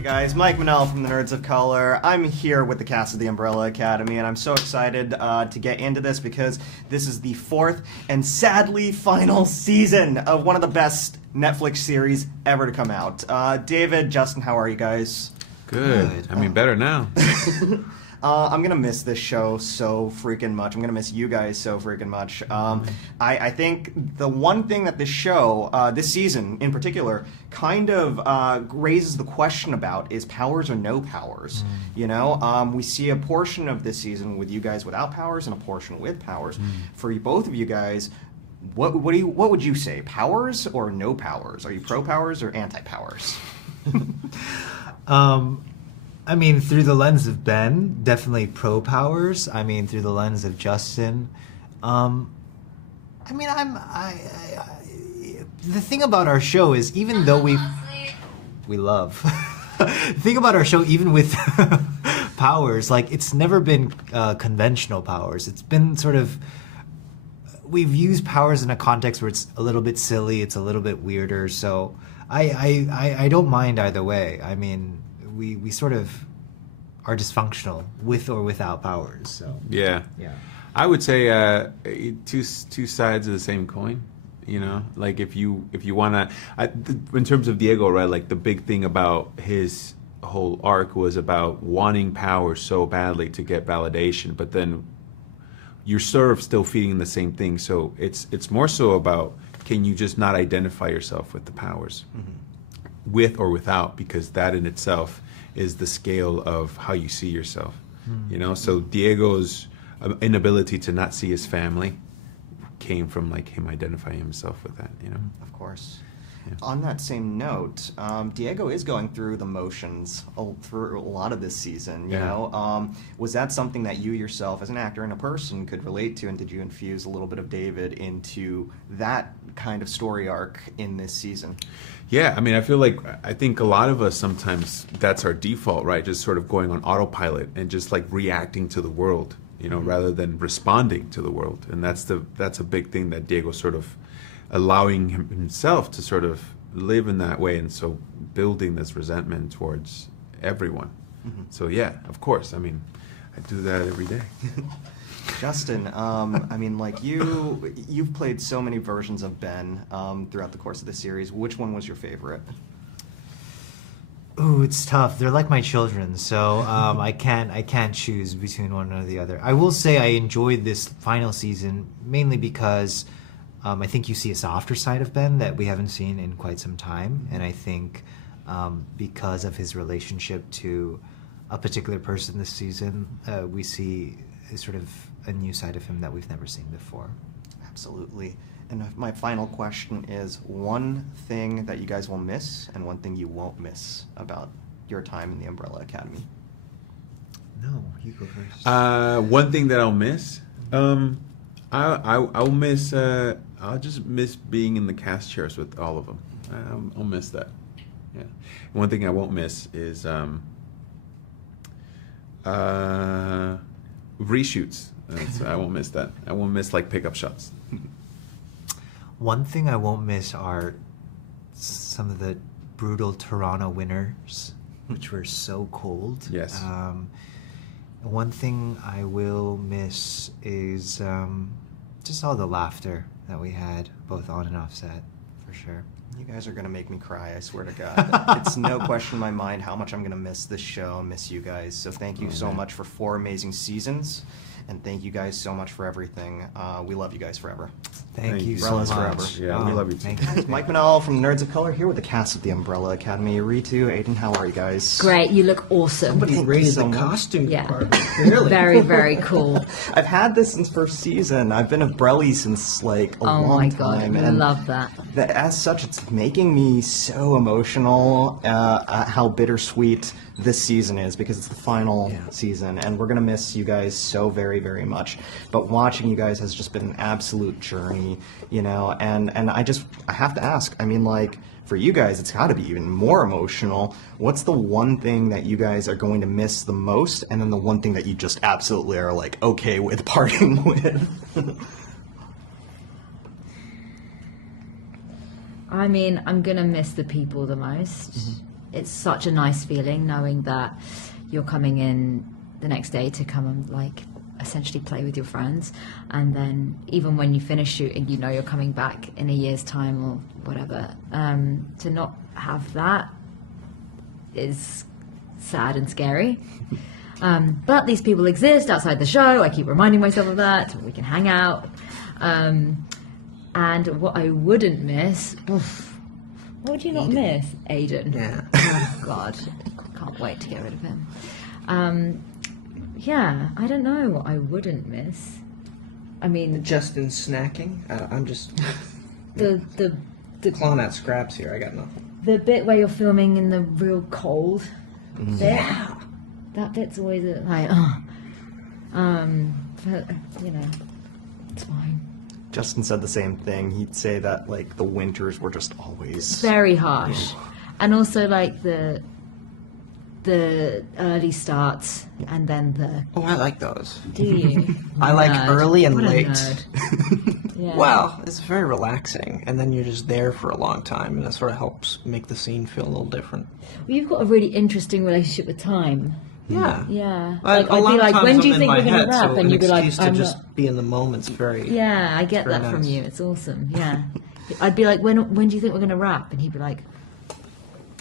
Hey guys, Mike Manel from the Nerds of Color. I'm here with the cast of the Umbrella Academy, and I'm so excited to get into this because this is the fourth and sadly final season of one of the best Netflix series ever to come out. David, Justin, how are you guys? Good. I mean, better now. I'm gonna miss this show so freaking much. I'm gonna miss you guys so freaking much. I think the one thing that this show, this season in particular, kind of raises the question about is powers or no powers. You know, we see a portion of this season with you guys without powers and a portion with powers. For both of you guys, what would you say? Powers or no powers? Are you pro powers or anti powers? I mean, through the lens of Ben, definitely pro powers. I mean, through the lens of Justin, I mean, the thing about our show is even though we love, the thing about our show, even with powers, like it's never been conventional powers. It's been sort of, we've used powers in a context where it's a little bit silly, it's a little bit weirder. So I don't mind either way. I mean, we sort of are dysfunctional with or without powers. So Yeah. I would say two sides of the same coin. You know, like if you want to, in terms of Diego, right? Like the big thing about his whole arc was about wanting power so badly to get validation, but then you're sort of still feeding the same thing. So it's more so about, can you just not identify yourself with the powers, with or without, because that in itself is the scale of how you see yourself. You know, so Diego's inability to not see his family came from like him identifying himself with that, you know. Of course. Yeah. On that same note, Diego is going through the motions through a lot of this season. You know, was that something that you yourself, as an actor and a person, could relate to, and did you infuse a little bit of David into that kind of story arc in this season? Yeah, I mean, I think a lot of us sometimes that's our default, right? Just sort of going on autopilot and just like reacting to the world, you know, rather than responding to the world. And that's a big thing that Diego sort of allowing himself to sort of live in that way, and so building this resentment towards everyone. So yeah, of course. I mean, I do that every day. Justin, I mean, like you've played so many versions of Ben throughout the course of the series. Which one was your favorite? Ooh, it's tough. They're like my children, so I can't choose between one or the other. I will say I enjoyed this final season mainly because I think you see a softer side of Ben that we haven't seen in quite some time, and I think because of his relationship to a particular person this season, we see sort of a new side of him that we've never seen before. Absolutely. And my final question is one thing that you guys will miss and one thing you won't miss about your time in the Umbrella Academy. No, you go first. One thing that I'll miss, I'll miss. I'll just miss being in the cast chairs with all of them. I'll miss that. Yeah. And one thing I won't miss is reshoots. I won't miss that. I won't miss like pickup shots. One thing I won't miss are some of the brutal Toronto winters, which were so cold. Yes. One thing I will miss is just all the laughter that we had, both on and off set, for sure. You guys are going to make me cry, I swear to God. It's no question in my mind how much I'm going to miss this show, miss you guys. So thank you so much for 4 amazing seasons, and thank you guys so much for everything. We love you guys forever. Thank you so Umbrellas much. forever. Yeah, we love you too. Thank you. Mike Manel from Nerds of Color here with the cast of the Umbrella Academy. Ritu, Aidan, how are you guys? Great, you look awesome. Thank you Rated so the much. costume Yeah. department. Really? Very, very cool. I've had this since first season. I've been a Brelly since like a Oh long my god, time. I and love that. as such, it's making me so emotional how bittersweet this season is, because it's the final season, and we're gonna miss you guys so very, very much. But watching you guys has just been an absolute journey, you know. And I have to ask. I mean, like, for you guys, it's got to be even more emotional. What's the one thing that you guys are going to miss the most, and then the one thing that you just absolutely are like okay with parting with? I mean, I'm gonna miss the people the most. it's such a nice feeling knowing that you're coming in the next day to come and like essentially play with your friends, and then even when you finish shooting, you know you're coming back in a year's time or whatever. To not have that is sad and scary. But these people exist outside the show. I keep reminding myself of that. We can hang out. And what I wouldn't miss, what would you not miss? Aidan. Yeah. Oh God, can't wait to get rid of him. Yeah, I don't know what I wouldn't miss. I mean, Justin snacking. I'm just the clawing at scraps here. I got nothing. the bit where you're filming in the real cold bit. Yeah. That bit's always like, but you know, it's fine. Justin said the same thing. He'd say that like the winters were just always Very harsh, and also like the early starts and then the. Oh, I like those. Do you? I like Nerd. early and What a late. nerd. Yeah. Well, it's very relaxing, and then you're just there for a long time, and it sort of helps make the scene feel a little different. Well, you've got a really interesting relationship with time. Yeah. Yeah. A Like, lot I'd be of like, times when do you I'm in think my we're going head, to wrap? so And you'd be like, excuse I'm to just not. be in the moment's very. Yeah, I get very that from nice. you. It's awesome. Yeah. I'd be like, when do you think we're going to wrap? And he'd be like,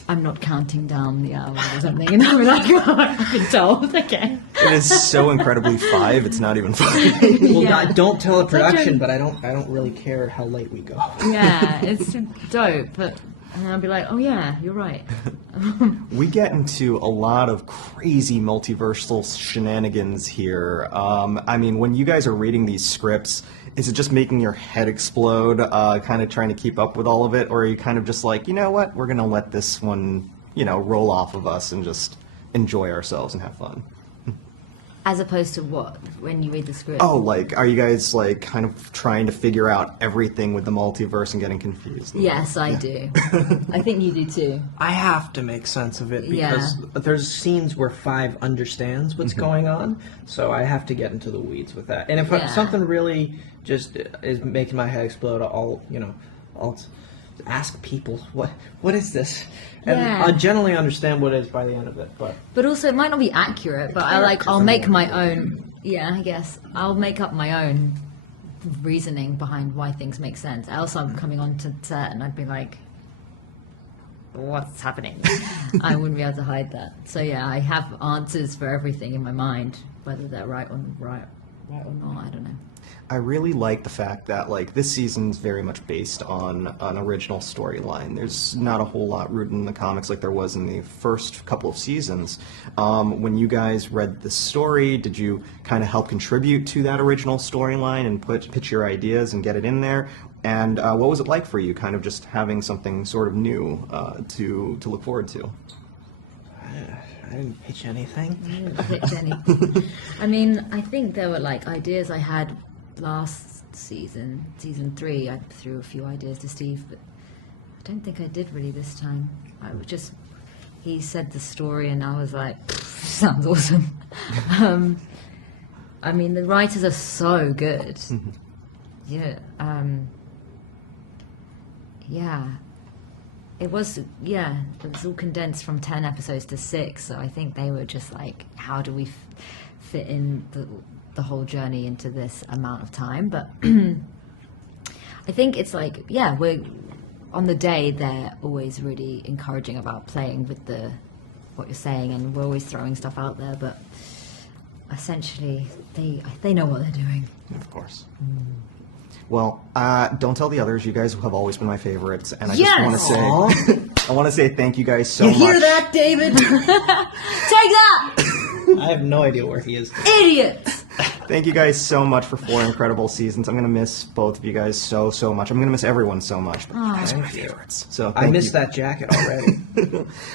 I'm not counting down the hours or something. And I'm like, oh, I've been told. Okay. It is so incredibly 5. It's not even 5. Well, Yeah. I don't tell the Such a- production, but I don't really care how late we go. Yeah, it's dope. But and I'll be like, oh yeah, you're right. We get into a lot of crazy multiversal shenanigans here. I mean, when you guys are reading these scripts, is it just making your head explode, kind of trying to keep up with all of it? Or are you kind of just like, you know what, we're going to let this one, roll off of us and just enjoy ourselves and have fun? As opposed to what? When you read the script? Oh, like, are you guys, like, kind of trying to figure out everything with the multiverse and getting confused? Yes, I do. I think you do too. I have to make sense of it Yeah. because there's scenes where 5 understands what's going on, so I have to get into the weeds with that. And if Yeah. something really just is making my head explode, I'll ask people, what is this? And Yeah. I generally understand what it is by the end of it, but But also, it might not be accurate. But I'll make my own. Yeah, I guess I'll make up my own reasoning behind why things make sense. Else, I'm coming on to set and I'd be like, "What's happening?" I wouldn't be able to hide that. So yeah, I have answers for everything in my mind, whether they're right or not. I don't know. I really like the fact that, like, this season's very much based on an original storyline. There's not a whole lot rooted in the comics like there was in the first couple of seasons. When you guys read the story, did you kind of help contribute to that original storyline and pitch your ideas and get it in there? And what was it like for you, kind of just having something sort of new to look forward to? I didn't pitch anything. I didn't pitch anything. I mean, I think there were like ideas I had last season 3. I threw a few ideas to Steve, but I don't think I did really this time. I was just, he said the story and I was like, sounds awesome. I mean, the writers are so good. Yeah. Yeah. It was all condensed from 10 episodes to 6, so I think they were just like, how do we fit in the whole journey into this amount of time? But I think it's like, we're on the day they're always really encouraging about playing with what you're saying, and we're always throwing stuff out there, but essentially they know what they're doing. Of course. Well, don't tell the others. You guys have always been my favorites, and I Yes! just want to say, I want to say thank you guys so You much. hear that, David? Take that, I have no idea where he is. idiot! Thank you guys so much for 4 incredible seasons. I'm gonna miss both of you guys so much. I'm gonna miss everyone so much, but you guys are my favorites. So I thank missed you. that jacket already.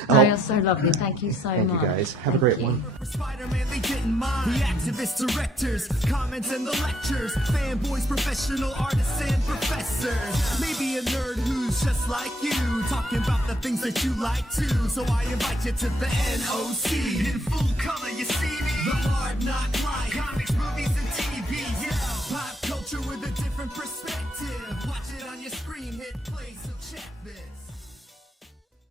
Oh, you're so lovely. Thank you so Thank much. you guys. Have a Thank great you. one. Spider-Man, they didn't mind. The activists, directors, comments and the lectures. Fanboys, professional artists and professors. Maybe a nerd who's just like you, talking about the things that you like too. So I invite you to the NOC. In full color, you see me. The hard knock life.